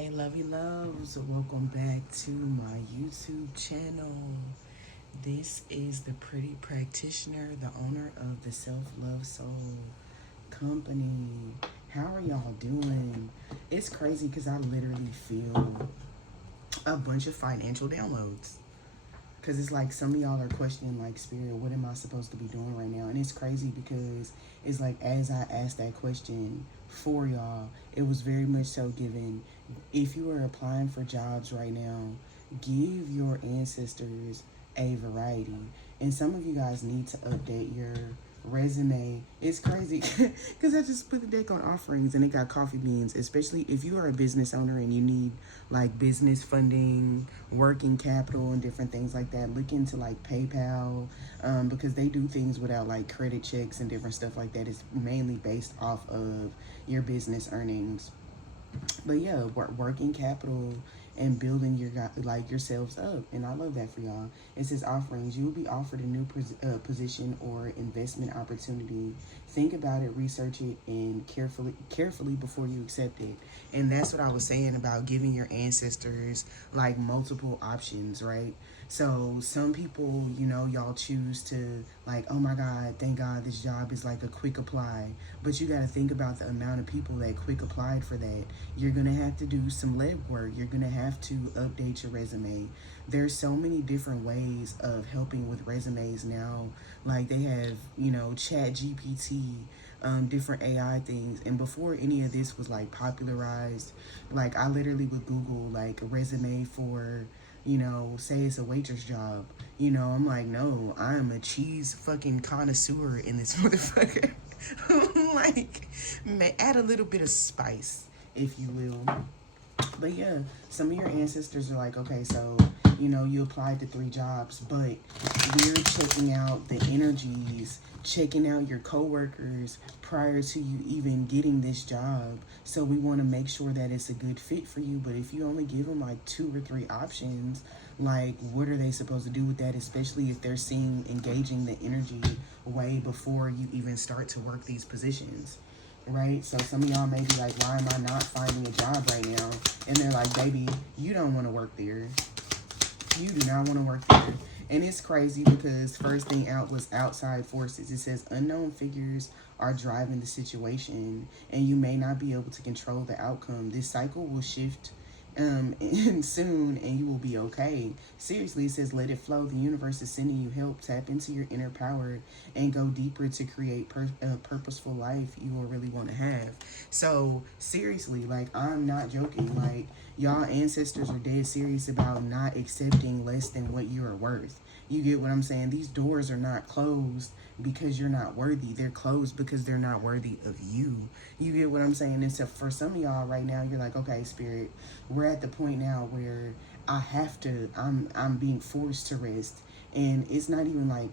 Hey, lovey loves, welcome back to my YouTube channel. This is the pretty practitioner, the owner of the SelfLoveSoul company. How are y'all doing? It's crazy because I literally feel a bunch of financial downloads. Because it's like some of y'all are questioning, like, Spirit, what am I supposed to be doing right now? And it's crazy because it's like, as I asked that question for y'all, it was very much so given. If you are applying for jobs right now, give your ancestors a variety. And some of you guys need to update your resume. It's crazy because I just put the deck on offerings and it got coffee beans, especially if you are a business owner and you need like business funding, working capital, and different things like that. Look into like PayPal, because they do things without like credit checks and different stuff like that. It's mainly based off of your business earnings. But yeah, working capital and building your yourselves up, and I love that for y'all. It says offerings. You will be offered a new position or investment opportunity. Think about it, research it, and carefully before you accept it. And that's what I was saying about giving your ancestors like multiple options, right? So some people, y'all choose to like, oh my God, thank God this job is like a quick apply. But you got to think about the amount of people that quick applied for that. You're going to have to do some legwork. You're going to have to update your resume. There's so many different ways of helping with resumes now. Like they have, Chat GPT, different AI things. And before any of this was like popularized, like I literally would Google like a resume for, say it's a waitress job. I'm like, no, I'm a cheese fucking connoisseur in this motherfucker. Like, add a little bit of spice, if you will. But yeah, some of your ancestors are like, okay, so, you applied to 3 jobs, but we're checking out the energies, checking out your coworkers prior to you even getting this job. So we want to make sure that it's a good fit for you. But if you only give them like 2 or 3 options, like what are they supposed to do with that, especially if they're seeing engaging the energy way before you even start to work these positions? Right? So some of y'all may be like, why am I not finding a job right now? And they're like, baby, you don't want to work there. You do not want to work there. And it's crazy because first thing out was outside forces. It says unknown figures are driving the situation and you may not be able to control the outcome. This cycle will shift and soon, and you will be okay. Seriously, it says let it flow. The universe is sending you help. Tap into your inner power and go deeper to create a purposeful life you will really want to have. So seriously, like, I'm not joking. Like, y'all ancestors are dead serious about not accepting less than what you are worth. You get what I'm saying? These doors are not closed because you're not worthy. They're closed because they're not worthy of you. You get what I'm saying? And so for some of y'all right now, you're like, okay, Spirit, we're at the point now where I'm being forced to rest. And it's not even like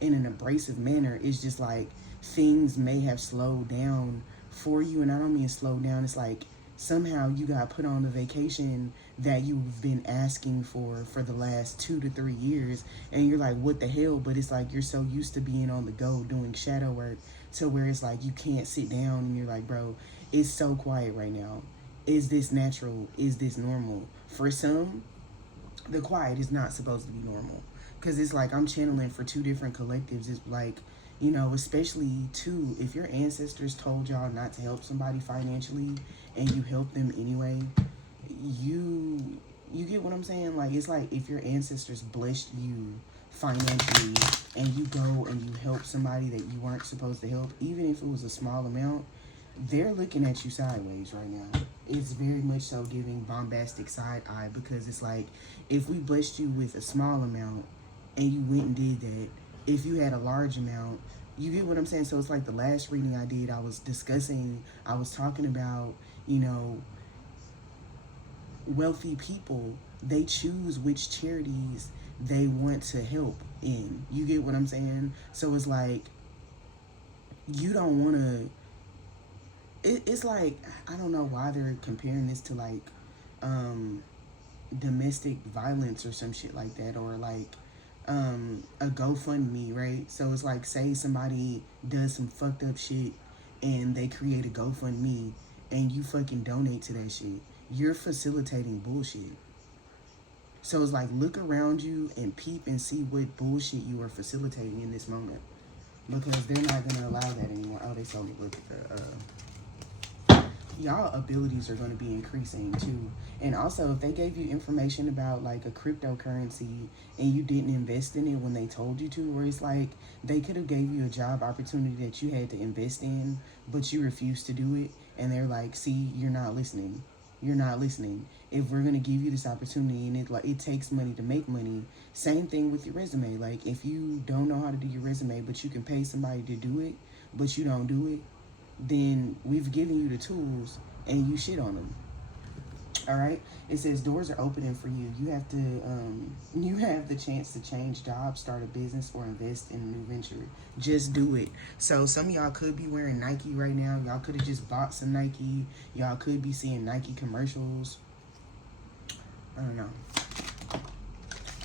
in an abrasive manner. It's just like things may have slowed down for you. And I don't mean slow down. It's like somehow you got put on the vacation that you've been asking for the last 2 to 3 years, and you're like, what the hell? But it's like you're so used to being on the go doing shadow work to where it's like you can't sit down, and you're like, bro, it's so quiet right now. Is this natural? Is this normal? For some, the quiet is not supposed to be normal, because it's like I'm channeling for 2 different collectives. It's like, especially too, if your ancestors told y'all not to help somebody financially and you help them anyway, you get what I'm saying? Like, it's like if your ancestors blessed you financially and you go and you help somebody that you weren't supposed to help, even if it was a small amount, they're looking at you sideways right now. It's very much so giving bombastic side eye, because it's like, if we blessed you with a small amount and you went and did that, if you had a large amount, you get what I'm saying? So it's like the last reading I did, I was talking about, wealthy people, they choose which charities they want to help in. You get what I'm saying? So it's like, you don't want to, it's like, I don't know why they're comparing this to like domestic violence or some shit like that, or like a GoFundMe, right? So it's like, say somebody does some fucked up shit and they create a GoFundMe, and you fucking donate to that shit, you're facilitating bullshit. So it's like, look around you and peep and see what bullshit you are facilitating in this moment. Because they're not going to allow that anymore. Oh, they told me, look at the, y'all abilities are going to be increasing too. And also, if they gave you information about like a cryptocurrency and you didn't invest in it when they told you to, where it's like they could have gave you a job opportunity that you had to invest in, but you refused to do it, and they're like, see, you're not listening. You're not listening. If we're gonna give you this opportunity and it takes money to make money, same thing with your resume. Like, if you don't know how to do your resume, but you can pay somebody to do it, but you don't do it, then we've given you the tools and you shit on them. All right. It says doors are opening for you. You have the chance to change jobs, start a business, or invest in a new venture. Just do it. So some of y'all could be wearing Nike right now. Y'all could have just bought some Nike. Y'all could be seeing Nike commercials. I don't know.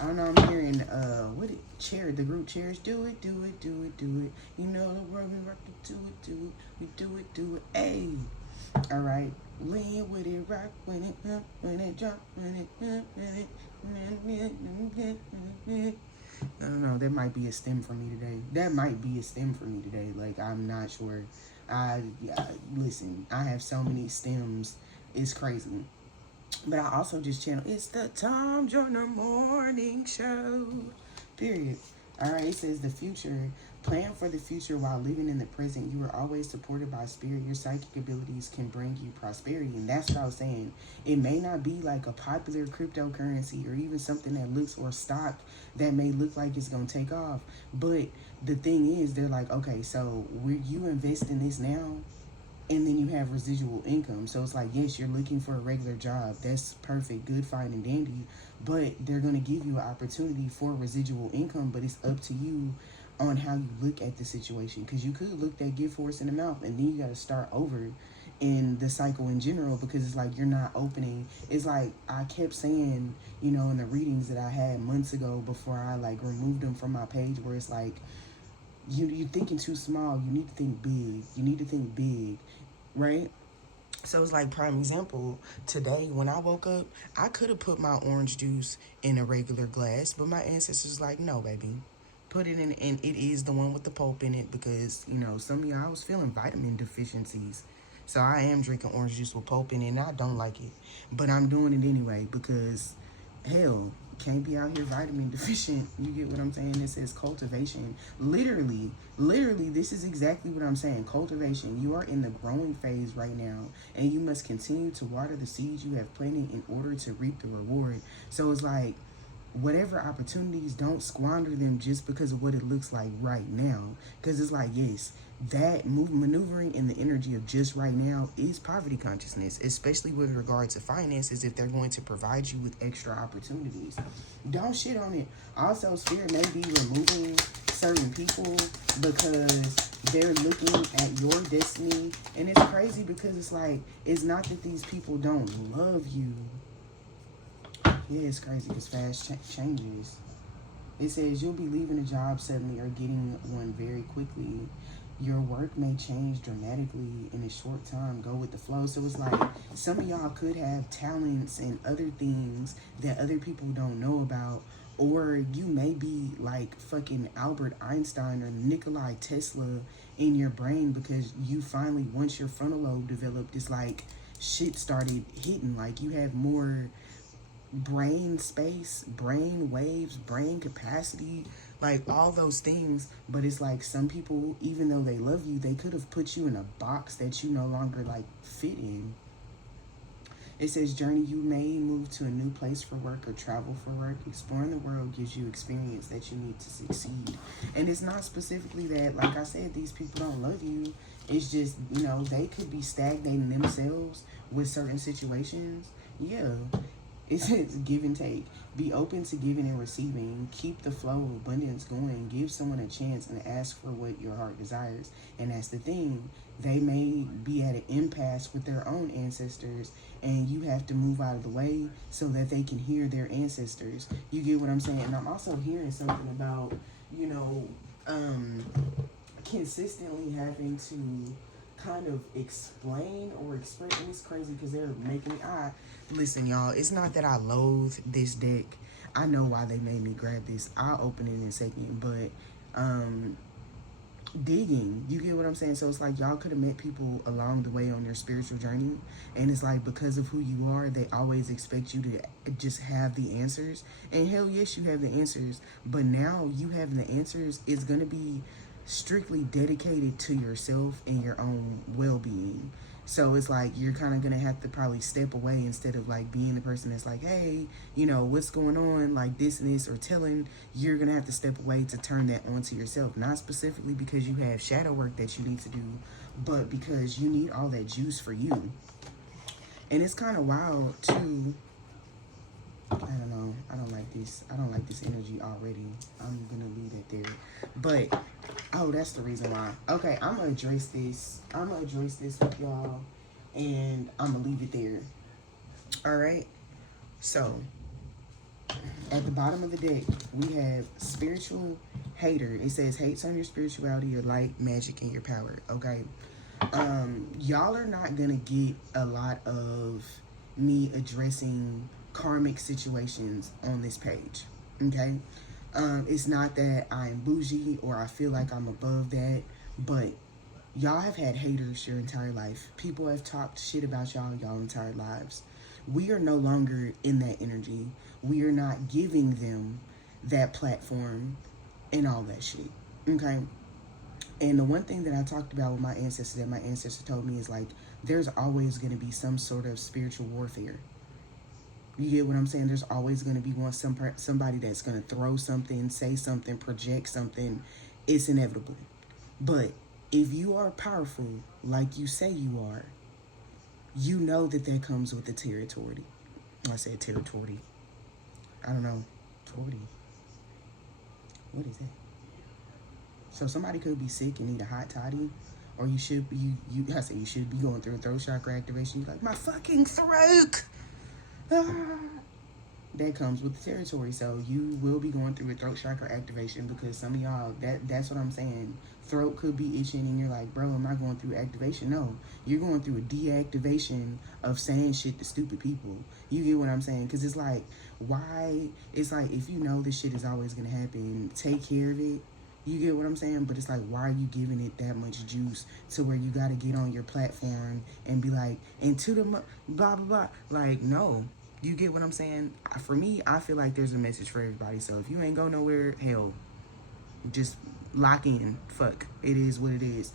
I'm hearing the group Chairs, do it. You know the world, we rock it, do it, hey. All right, lean with it, rock with it, when it drop, when it. I don't know. That might be a stem for me today. Like, I'm not sure. Listen. I have so many stems. It's crazy. But I also just channel. It's the Tom Joyner Morning Show. Period. All right. It says the future. Plan for the future while living in the present. You are always supported by spirit. Your psychic abilities can bring you prosperity. And that's what I was saying. It may not be like a popular cryptocurrency or even something that looks, or stock that may look like it's going to take off. But the thing is, they're like, okay, so you invest in this now, and then you have residual income. So it's like, yes, you're looking for a regular job. That's perfect, good, fine, and dandy. But they're going to give you an opportunity for residual income, but it's up to you on how you look at the situation. Because you could look that gift horse in the mouth, and then you got to start over in the cycle in general, because it's like you're not opening. It's like I kept saying, in the readings that I had months ago before I like removed them from my page, where it's like, you're thinking too small. You need to think big. Right? So it's like, prime example, today when I woke up, I could have put my orange juice in a regular glass, but my ancestors like, no, baby. Put it in, and it is the one with the pulp in it, because, some of y'all, I was feeling vitamin deficiencies. So I am drinking orange juice with pulp in it, and I don't like it. But I'm doing it anyway, because, hell, can't be out here vitamin deficient. You get what I'm saying? It says cultivation. Literally, this is exactly what I'm saying. Cultivation. You are in the growing phase right now, and you must continue to water the seeds you have planted in order to reap the reward. So it's like, whatever opportunities, don't squander them just because of what it looks like right now. Because it's like, yes, that maneuvering in the energy of just right now is poverty consciousness, especially with regard to finances. If they're going to provide you with extra opportunities, don't shit on it. Also, spirit may be removing certain people because they're looking at your destiny, and it's crazy because it's like, it's not that these people don't love you. Yeah, it's crazy because fast changes. It says you'll be leaving a job suddenly or getting one very quickly. Your work may change dramatically in a short time. Go with the flow. So it's like, some of y'all could have talents and other things that other people don't know about. Or you may be like fucking Albert Einstein or Nikola Tesla in your brain, because you finally, once your frontal lobe developed, it's like shit started hitting. Like, you have more brain space, brain waves, brain capacity, like all those things. But it's like, some people, even though they love you, they could have put you in a box that you no longer like fit in. It says journey. You may move to a new place for work or travel for work. Exploring the world gives you experience that you need to succeed. And it's not specifically that, like I said, these people don't love you. It's just, they could be stagnating themselves with certain situations. Yeah. It says give and take. Be open to giving and receiving. Keep the flow of abundance going. Give someone a chance and ask for what your heart desires. And that's the thing. They may be at an impasse with their own ancestors, and you have to move out of the way so that they can hear their ancestors. You get what I'm saying? And I'm also hearing something about, consistently having to kind of explain or express, and it's crazy because they're making me, listen, y'all, it's not that I loathe this deck. I know why they made me grab this. I'll open it in a second, but digging, you get what I'm saying? So it's like y'all could have met people along the way on your spiritual journey, and it's like because of who you are, they always expect you to just have the answers. And hell yes, you have the answers, but now you having the answers is going to be strictly dedicated to yourself and your own well-being. So it's like you're kind of going to have to probably step away instead of like being the person that's like, hey, you know, what's going on, like this and this, or telling. You're going to have to step away to turn that onto yourself. Not specifically because you have shadow work that you need to do, but because you need all that juice for you. And it's kind of wild too. I don't know. I don't like this. I don't like this energy already. I'm going to leave it there. But, oh, that's the reason why. Okay, I'm going to address this. I'm going to address this with y'all. And I'm going to leave it there. All right? So, at the bottom of the deck, we have spiritual hater. It says, hates on your spirituality, your light, magic, and your power. Okay? Y'all are not going to get a lot of me addressing karmic situations on this page. Okay? It's not that I'm bougie or I feel like I'm above that, but y'all have had haters your entire life. People have talked shit about y'all entire lives. We are no longer in that energy. We are not giving them that platform and all that shit. Okay? And the one thing that I talked about with my ancestors that my ancestors told me is like, there's always going to be some sort of spiritual warfare. You get what I'm saying? There's always going to be somebody that's going to throw something, say something, project something. It's inevitable. But if you are powerful, like you say you are, you know that comes with the territory. I said territory. I don't know. Torty. What is that? So somebody could be sick and need a hot toddy. Or you should be, I say you should be going through a throat chakra activation. You're like, my fucking throat! That comes with the territory. So you will be going through a throat chakra activation because some of y'all, that's what I'm saying. Throat could be itching and you're like, bro, am I going through activation? No, you're going through a deactivation of saying shit to stupid people. You get what I'm saying? Because it's like, why? It's like, if you know this shit is always going to happen, take care of it. You get what I'm saying? But it's like, why are you giving it that much juice to where you got to get on your platform and be like, into the blah, blah, blah. Like, no. You get what I'm saying? For me, I feel like there's a message for everybody. So if you ain't go nowhere, hell, just lock in. Fuck. It is what it is.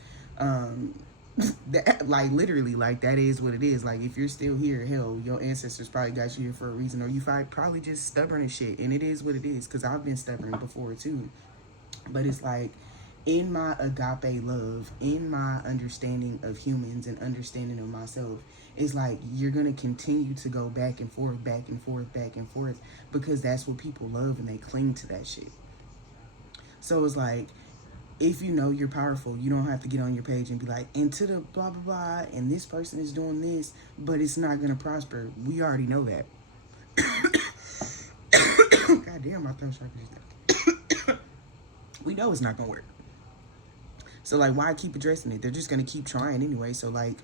Like, literally, like, that is what it is. Like, if you're still here, hell, your ancestors probably got you here for a reason. Or you probably just stubborn as shit. And it is what it is. Because I've been stubborn before, too. But it's like, in my agape love, in my understanding of humans and understanding of myself, it's like you're going to continue to go back and forth, back and forth, back and forth, because that's what people love and they cling to that shit. So it's like, if you know you're powerful, you don't have to get on your page and be like, into the blah, blah, blah, and this person is doing this, but it's not going to prosper. We already know that. God damn, my throat's like we know it's not going to work. So, like, why keep addressing it? They're just going to keep trying anyway. So, like,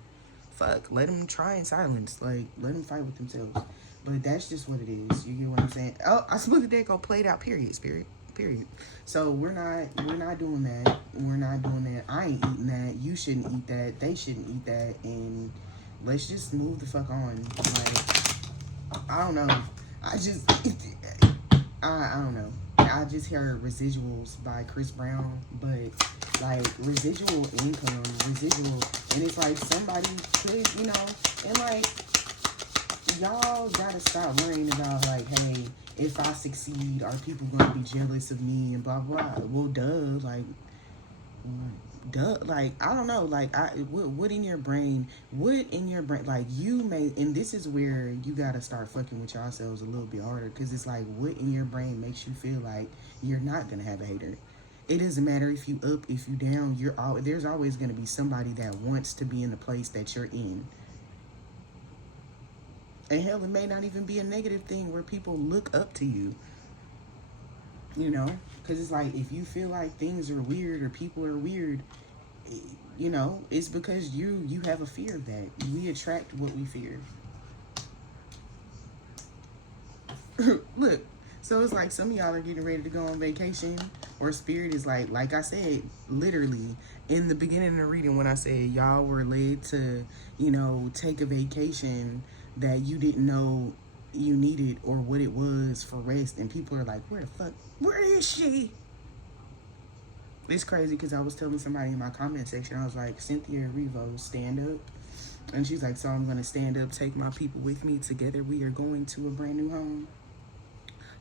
fuck, let them try in silence. Like, let them fight with themselves. But that's just what it is. You get what I'm saying? Oh, I suppose the deck go played out, period, spirit. Period. So, we're not doing that. We're not doing that. I ain't eating that. You shouldn't eat that. They shouldn't eat that. And let's just move the fuck on. Like, I don't know. I don't know. I just heard Residuals by Chris Brown, but like residual income, and it's like somebody could, you know, and like y'all gotta stop worrying about like, hey, if I succeed, are people gonna be jealous of me and blah blah. Well, like I don't know, like what in your brain, like you may, and this is where you gotta start fucking with yourselves a little bit harder, because it's like, what in your brain makes you feel like you're not gonna have a hater? It doesn't matter if you up, if you down, there's always gonna be somebody that wants to be in the place that you're in. And hell, it may not even be a negative thing where people look up to you. You know, because it's like, if you feel like things are weird or people are weird, you know, it's because you have a fear of that. We attract what we fear. Look, so it's like some of y'all are getting ready to go on vacation, or spirit is like I said, literally in the beginning of the reading when I said y'all were led to, you know, take a vacation that you didn't know you needed or what it was for rest, and people are like, where is she? It's crazy because I was telling somebody in my comment section, I was like, Cynthia Erivo, stand up. And she's like, so I'm going to stand up, take my people with me. Together we are going to a brand new home.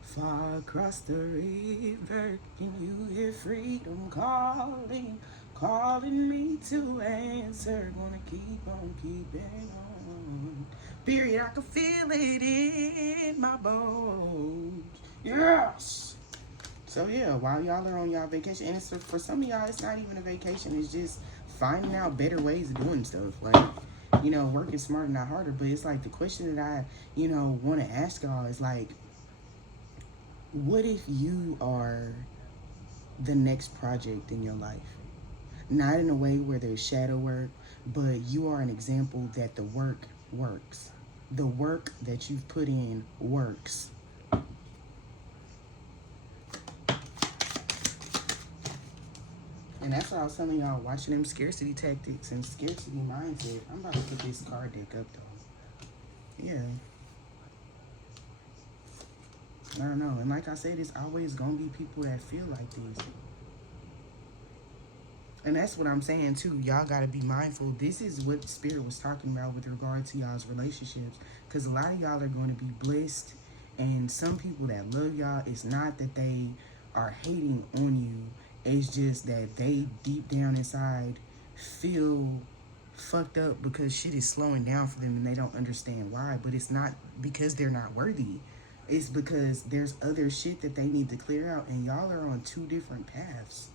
Far across the river, can you hear freedom calling? Calling me to answer. Gonna keep on keeping on. Period, I can feel it in my bones. Yes! So yeah, while y'all are on y'all vacation, and it's, for some of y'all, it's not even a vacation. It's just finding out better ways of doing stuff. Like, you know, working smarter, not harder. But it's like the question that I, you know, want to ask y'all is like, what if you are the next project in your life? Not in a way where there's shadow work, but you are an example that the work works. The work that you've put in works. And that's what I was telling y'all, watching them scarcity tactics and scarcity mindset. I'm about to put this card deck up, though. Yeah. I don't know. And like I said, it's always going to be people that feel like this. And that's what I'm saying, too. Y'all got to be mindful. This is what Spirit was talking about with regard to y'all's relationships. Because a lot of y'all are going to be blessed. And some people that love y'all, it's not that they are hating on you. It's just that they deep down inside feel fucked up because shit is slowing down for them and they don't understand why. But it's not because they're not worthy. It's because there's other shit that they need to clear out. And y'all are on two different paths.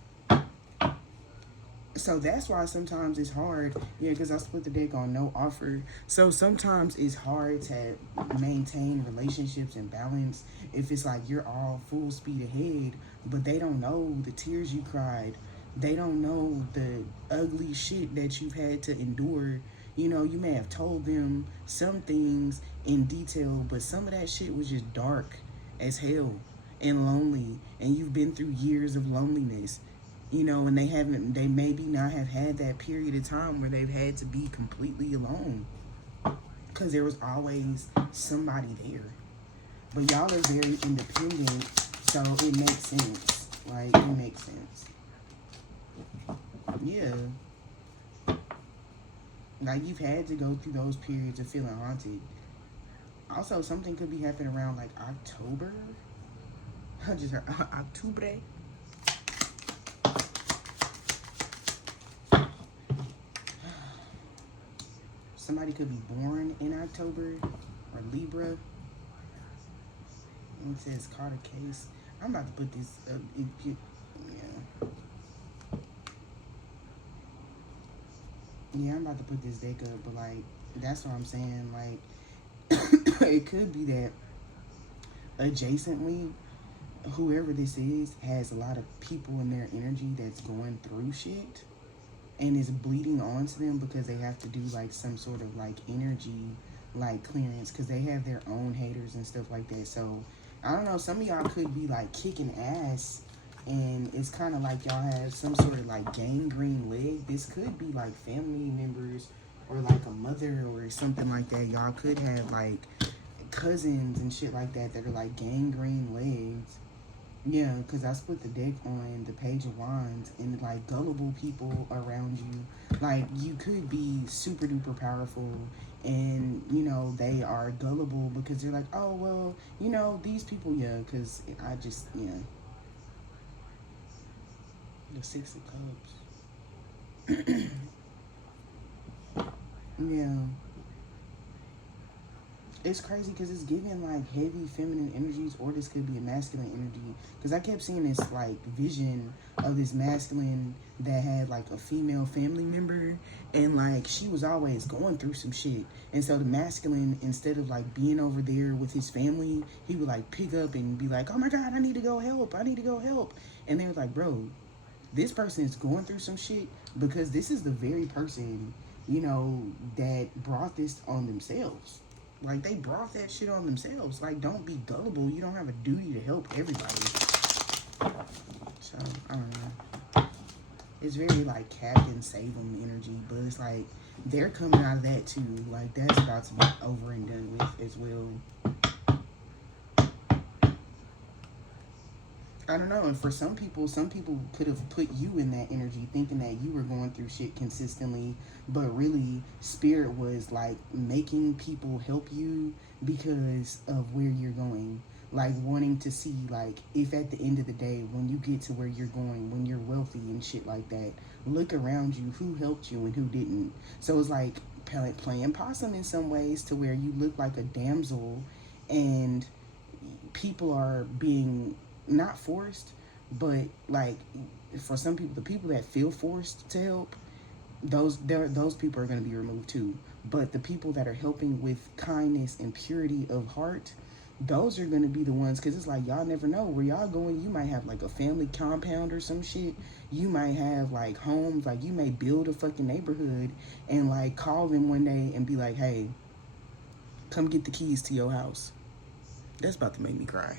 So that's why sometimes it's hard. Yeah, because I split the deck on no offer. So sometimes it's hard to maintain relationships and balance if it's like you're all full speed ahead, but they don't know the tears you cried. They don't know the ugly shit that you've had to endure. You know, you may have told them some things in detail, but some of that shit was just dark as hell and lonely. And you've been through years of loneliness. You know, and they maybe not have had that period of time where they've had to be completely alone. Because there was always somebody there. But y'all are very independent, so it makes sense. Like, it makes sense. Yeah. Like, you've had to go through those periods of feeling haunted. Also, something could be happening around, like, October. I just heard Octubre. Somebody could be born in October or Libra. And it says caught a case. I'm about to put this up. Yeah, I'm about to put this deck up, but like, that's what I'm saying. Like, it could be that adjacently, whoever this is has a lot of people in their energy that's going through shit. And it's bleeding onto them because they have to do like some sort of like energy like clearance because they have their own haters and stuff like that. So I don't know, some of y'all could be like kicking ass and it's kind of like y'all have some sort of like gangrene leg. This could be like family members or like a mother or something like that. Y'all could have like cousins and shit like that that are like gangrene legs. Yeah, because I split the deck on the Page of Wands and, like, gullible people around you. Like, you could be super duper powerful and, you know, they are gullible because they're like, oh, well, you know, these people, yeah, because I just, yeah. The Six of Cups. Yeah. It's crazy because it's giving like heavy feminine energies, or this could be a masculine energy. Because I kept seeing this like vision of this masculine that had like a female family member, and like she was always going through some shit. And so the masculine, instead of like being over there with his family, he would like pick up and be like, oh my God, I need to go help. I need to go help. And they were like, bro, This person is going through some shit because this is the very person, you know, that brought this on themselves. Like, they brought that shit on themselves. Like, don't be gullible. You don't have a duty to help everybody. So, I don't know. It's very, like, Captain Save 'em energy. But it's like, they're coming out of that, too. Like, that's about to be over and done with as well. I don't know. And for some people could have put you in that energy thinking that you were going through shit consistently, but really spirit was like making people help you because of where you're going. Like wanting to see, like, if at the end of the day, when you get to where you're going, when you're wealthy and shit like that, look around you, who helped you and who didn't. So it's like playing possum in some ways, to where you look like a damsel and people are being not forced, but like for some people, the people that feel forced to help, those people are going to be removed too. But the people that are helping with kindness and purity of heart, those are going to be the ones, because it's like, y'all never know where y'all going. You might have like a family compound or some shit. You might have like homes, like you may build a fucking neighborhood and like call them one day and be like, hey, come get the keys to your house. That's about to make me cry.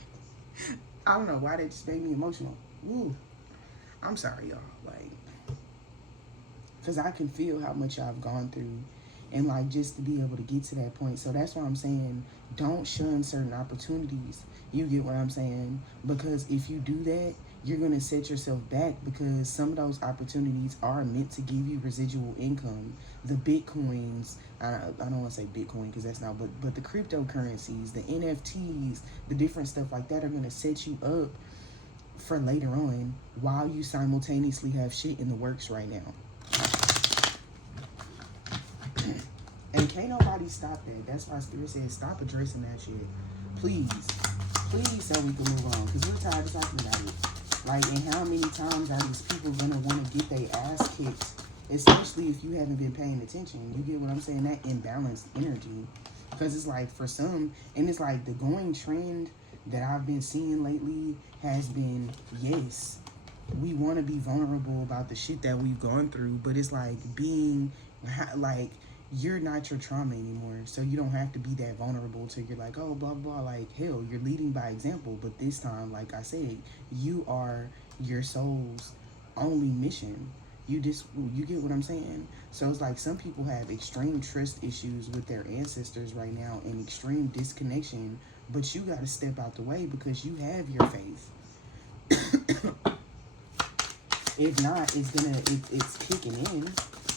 I don't know why that just made me emotional. Woo. I'm sorry, y'all. Like, because I can feel how much I've gone through, and like just to be able to get to that point. So that's why I'm saying, don't shun certain opportunities. You get what I'm saying? Because if you do that, you're going to set yourself back, because some of those opportunities are meant to give you residual income. The Bitcoins, I don't want to say Bitcoin because that's not, but the cryptocurrencies, the NFTs, the different stuff like that are going to set you up for later on, while you simultaneously have shit in the works right now. And can't nobody stop that. That's why Spirit says stop addressing that shit. Please, so we can move on, because we're tired of talking about it. Like, and how many times are these people gonna want to get their ass kicked, especially if you haven't been paying attention? You get what I'm saying? That imbalanced energy. Because it's like, for some, and it's like the going trend that I've been seeing lately has been, yes, we want to be vulnerable about the shit that we've gone through, but it's like being, like, you're not your trauma anymore, so you don't have to be that vulnerable till you're like, oh, blah, blah. Like, hell, you're leading by example, but this time, like I said, you are your soul's only mission. You get what I'm saying? So it's like some people have extreme trust issues with their ancestors right now and extreme disconnection, but you got to step out the way because you have your faith. If not, it's kicking in.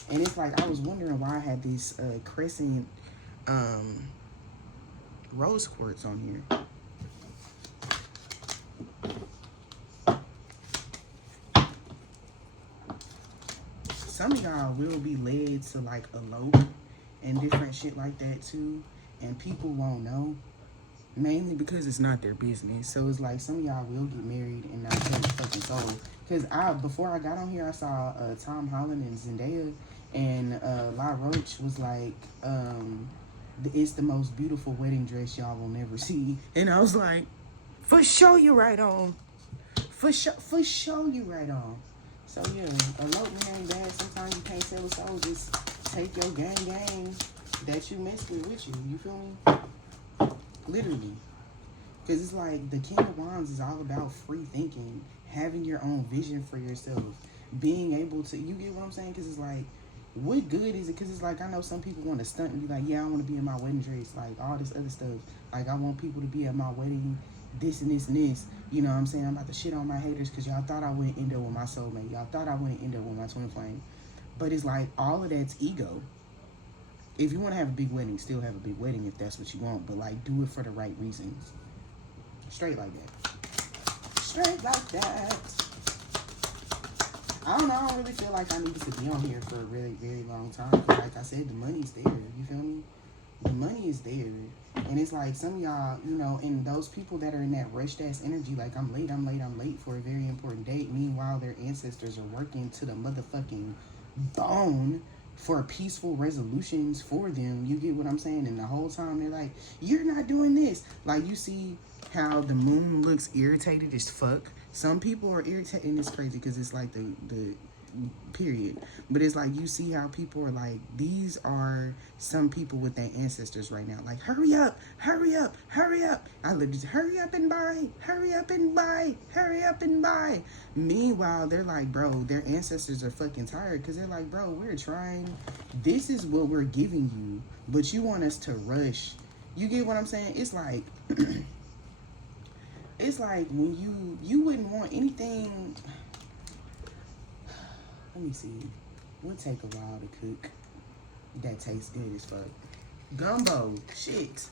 And it's like, I was wondering why I had these crescent rose quartz on here. Some of y'all will be led to like elope and different shit like that too, and people won't know, mainly because it's not their business. So it's like some of y'all will get married and not tell the fucking soul. Because before I got on here, I saw Tom Holland and Zendaya, and La Roche was like, it's the most beautiful wedding dress y'all will never see. And I was like, for sure you right on. For sure you right on. So yeah, elopement ain't bad. Sometimes you can't sell a soul. Just take your gang that you mess with you. You feel me? Literally. Because it's like the King of Wands is all about free thinking, having your own vision for yourself, being able to, you get what I'm saying? Because it's like, what good is it? Because it's like, I know some people want to stunt and be like, yeah, I want to be in my wedding dress, like all this other stuff. Like, I want people to be at my wedding, this and this and this. You know what I'm saying? I'm about to shit on my haters because y'all thought I wouldn't end up with my soulmate. Y'all thought I wouldn't end up with my twin flame. But it's like, all of that's ego. If you want to have a big wedding, still have a big wedding if that's what you want. But like, do it for the right reasons. Straight like that. Straight like that. I don't know. I don't really feel like I needed to be on here for a really, very long time. Because like I said, the money's there. You feel me? The money is there. And it's like some of y'all, you know, and those people that are in that rushed ass energy, like I'm late for a very important date. Meanwhile, their ancestors are working to the motherfucking bone for peaceful resolutions for them. You get what I'm saying? And the whole time they're like, you're not doing this. Like, you see how the moon looks irritated as fuck. Some people are irritated, and it's crazy because it's like the period. But it's like you see how people are like, these are some people with their ancestors right now. Like, hurry up, hurry up, hurry up. I literally just hurry up and buy, hurry up and buy, hurry up and buy. Meanwhile, they're like, bro, their ancestors are fucking tired because they're like, bro, we're trying. This is what we're giving you, but you want us to rush. You get what I'm saying? It's like, it's like when you wouldn't want anything. Let me see. Would take a while to cook. That tastes good as fuck. Gumbo. Shit.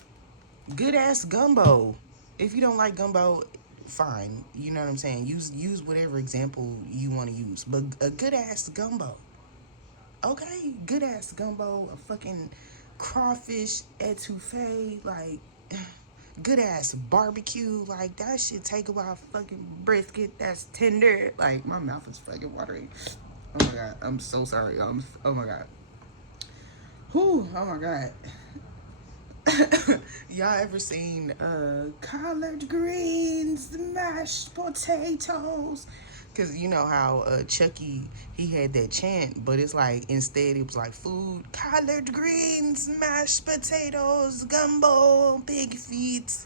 Good ass gumbo. If you don't like gumbo, fine. You know what I'm saying? Use whatever example you want to use. But a good ass gumbo. Okay? Good ass gumbo. A fucking crawfish etouffee. Like, good ass barbecue. Like, that shit take a while. Fucking brisket that's tender. Like, my mouth is fucking watering. Oh my god, I'm so sorry. Oh my god. Whew, oh my god. Y'all ever seen collard greens, mashed potatoes? Because you know how Chucky, he had that chant, but it's like, instead it was like food, collard greens, mashed potatoes, gumbo, pig feet,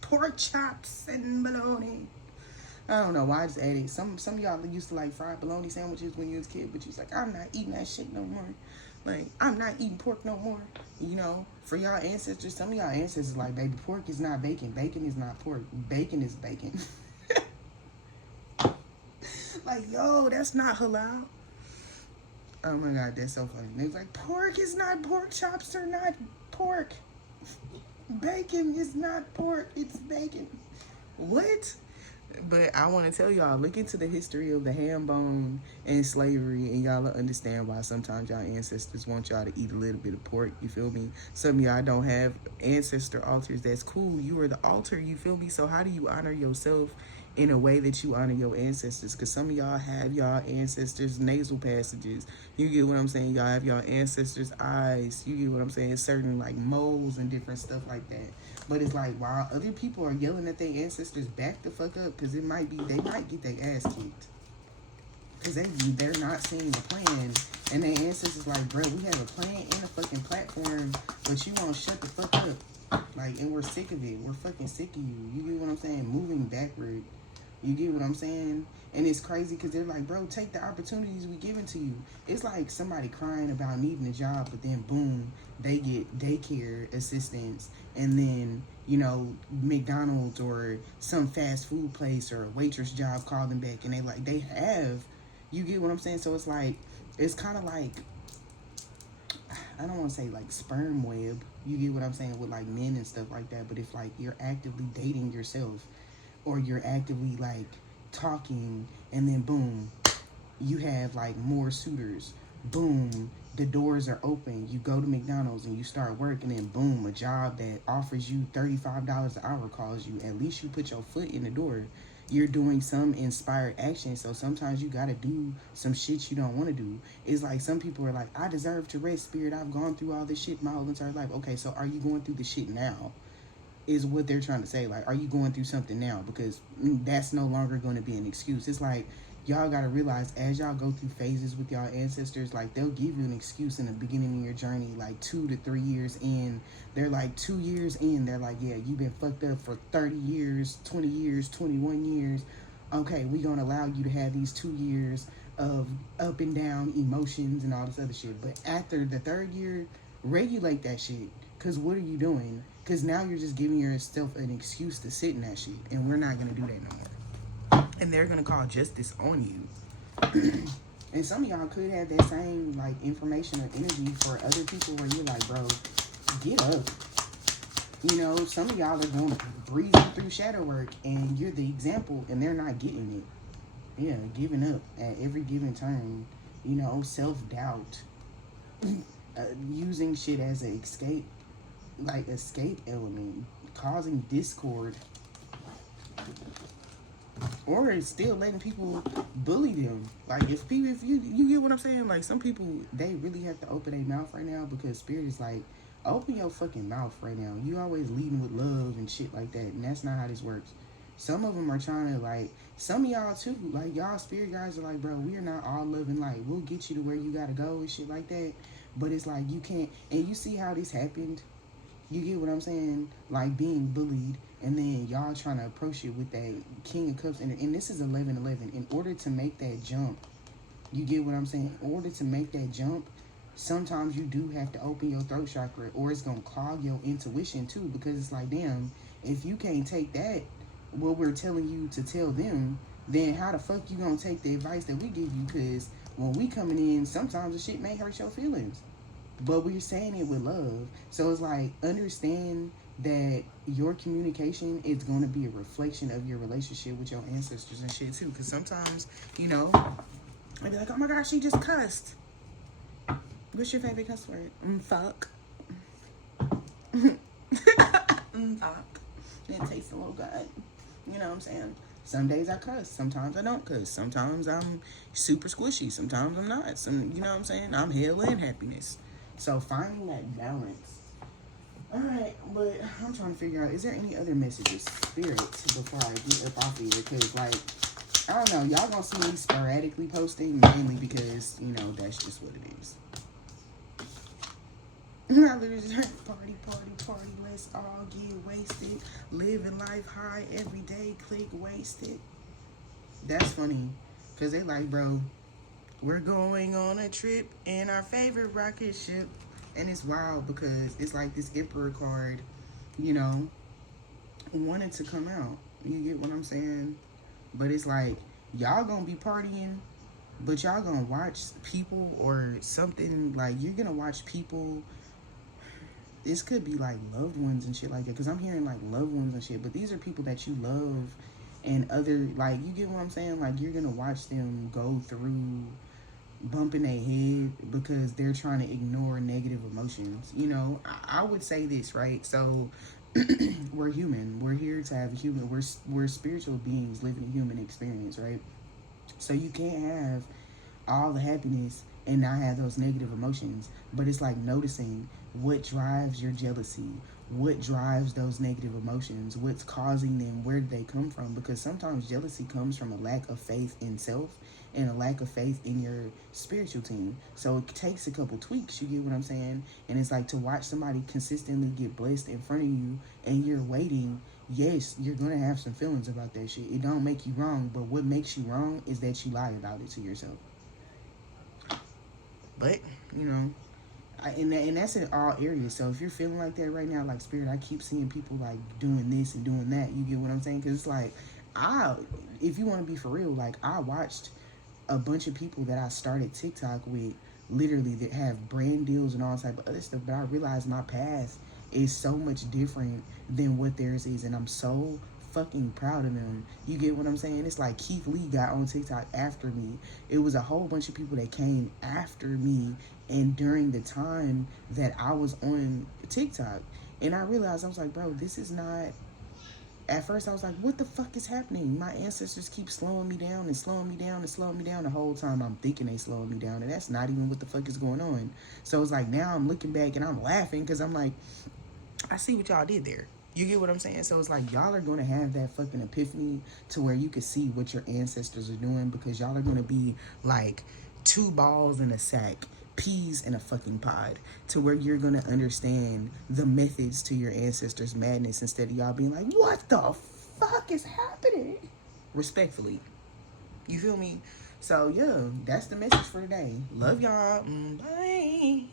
pork chops, and bologna. I don't know why I just added. Some of y'all used to like fried bologna sandwiches when you was a kid, but you was like, I'm not eating that shit no more. Like, I'm not eating pork no more. You know, for y'all ancestors, some of y'all ancestors like, baby, pork is not bacon. Bacon is not pork. Bacon is bacon. Like, yo, that's not halal. Oh my god, that's so funny. They was like, pork is not pork. Chops are not pork. Bacon is not pork. It's bacon. What? But I want to tell y'all, look into the history of the ham bone and slavery, and y'all will understand why sometimes y'all ancestors want y'all to eat a little bit of pork, you feel me? Some of y'all don't have ancestor altars. That's cool. You are the altar, you feel me? So how do you honor yourself in a way that you honor your ancestors? Because some of y'all have y'all ancestors' nasal passages. You get what I'm saying? Y'all have y'all ancestors' eyes. You get what I'm saying? Certain, like, moles and different stuff like that. But it's like, while other people are yelling at their ancestors, back the fuck up, because they might get their ass kicked. Because they're not seeing the plan. And their ancestors like, bro, we have a plan and a fucking platform, but you won't shut the fuck up. Like, and we're sick of it. We're fucking sick of you. You get what I'm saying? Moving backward. You get what I'm saying? And it's crazy because they're like, bro, take the opportunities we giving to you. It's like somebody crying about needing a job, but then boom, they get daycare assistance. And then, you know, McDonald's or some fast food place or a waitress job call them back. And they have, you get what I'm saying? So it's like, it's kind of like, I don't want to say like sperm web. You get what I'm saying? With like men and stuff like that. But if like you're actively dating yourself, or you're actively like talking, and then boom, you have like more suitors. Boom, the doors are open. You go to McDonald's and you start working, and boom, a job that offers you $35 an hour calls you. At least you put your foot in the door. You're doing some inspired action. So sometimes you gotta do some shit you don't want to do. It's like some people are like, I deserve to rest, spirit. I've gone through all this shit my whole entire life. Okay, so are you going through the shit now? Is what they're trying to say. Like, are you going through something now? Because that's no longer going to be an excuse. It's like, y'all got to realize, as y'all go through phases with y'all ancestors, like, they'll give you an excuse in the beginning of your journey, like 2 to 3 years in. They're like 2 years in, they're like, yeah, you've been fucked up for 30 years, 20 years, 21 years. Okay, we're going to allow you to have these 2 years of up and down emotions and all this other shit. But after the 3rd year, regulate that shit. Because what are you doing? Because now you're just giving yourself an excuse to sit in that shit. And we're not going to do that no more. And they're going to call justice on you. And some of y'all could have that same, like, information or energy for other people where you're like, bro, get up. You know, some of y'all are going breezing through shadow work, and you're the example, and they're not getting it. Yeah, giving up at every given turn. You know, self-doubt. Using shit as an escape element, causing discord, or it's still letting people bully them. Like, if you get what I'm saying? Like, some people, they really have to open their mouth right now, because spirit is like, open your fucking mouth right now. You always leading with love and shit like that, and that's not how this works. Some of them are trying to, like, some of y'all too, like, y'all spirit guys are like, bro, we are not all living light. We'll get you to where you gotta go and shit like that. But it's like, you can't, and you see how this happened? You get what I'm saying? Like, being bullied, and then y'all trying to approach it with that King of Cups, and this is 11-11. In order to make that jump, you get what I'm saying? In order to make that jump, sometimes you do have to open your throat chakra, or it's going to clog your intuition too, because it's like, damn, if you can't take that, what we're telling you to tell them, then how the fuck you going to take the advice that we give you? Because when we coming in, sometimes the shit may hurt your feelings, but we're saying it with love. So it's like, understand that your communication is going to be a reflection of your relationship with your ancestors and shit too. Because sometimes, you know, I'd be like, oh my gosh, she just cussed. What's your favorite cuss word? Fuck. Fuck. It tastes a little good. You know what I'm saying? Some days I cuss. Sometimes I don't cuss. Sometimes I'm super squishy. Sometimes I'm not. You know what I'm saying? I'm hell and happiness. So finding that balance. Alright, but I'm trying to figure out, is there any other messages, spirit, before I get up off of here? Because, like, I don't know, y'all gonna see me sporadically posting, mainly because, you know, that's just what it is. I literally just party, let's all get wasted. Living life high every day, click wasted. That's funny, because they like, bro, we're going on a trip in our favorite rocket ship. And it's wild because it's like this Emperor card, you know, wanted to come out. You get what I'm saying? But it's like, y'all gonna be partying, but y'all gonna watch people or something, like, you're gonna watch people. This could be like loved ones and shit like that, because I'm hearing like loved ones and shit, but these are people that you love and other, like, you get what I'm saying? Like, you're gonna watch them go through bumping their head because they're trying to ignore negative emotions. You know, I would say this, right? So we're human. We're here to have a human. We're spiritual beings living a human experience, right? So you can't have all the happiness and not have those negative emotions. But it's like noticing what drives your jealousy, what drives those negative emotions, what's causing them, where do they come from? Because sometimes jealousy comes from a lack of faith in self and a lack of faith in your spiritual team. So it takes a couple tweaks, you get what I'm saying? And it's like, to watch somebody consistently get blessed in front of you and you're waiting, yes, you're going to have some feelings about that shit. It don't make you wrong, but what makes you wrong is that you lie about it to yourself. But, you know, and that's in all areas. So if you're feeling like that right now, like, spirit, I keep seeing people like doing this and doing that. You get what I'm saying? Because it's like, if you want to be for real, like, I watched a bunch of people that I started TikTok with, literally, that have brand deals and all type of other stuff. But I realized my path is so much different than what theirs is, and I'm so fucking proud of them. You get what I'm saying? It's like Keith Lee got on TikTok after me. It was a whole bunch of people that came after me and during the time that I was on TikTok. And I realized, I was like, bro, this is not... At first I was like, what the fuck is happening? My ancestors keep slowing me down and slowing me down and slowing me down. The whole time I'm thinking they slowing me down, and that's not even what the fuck is going on. So it's like, now I'm looking back and I'm laughing because I'm like, I see what y'all did there. You get what I'm saying? So it's like, y'all are going to have that fucking epiphany to where you can see what your ancestors are doing, because y'all are going to be like 2 balls in a sack, peas in a fucking pod, to where you're going to understand the methods to your ancestors' madness, instead of y'all being like, what the fuck is happening? Respectfully. You feel me? So yeah, that's the message for today. Love y'all. Bye.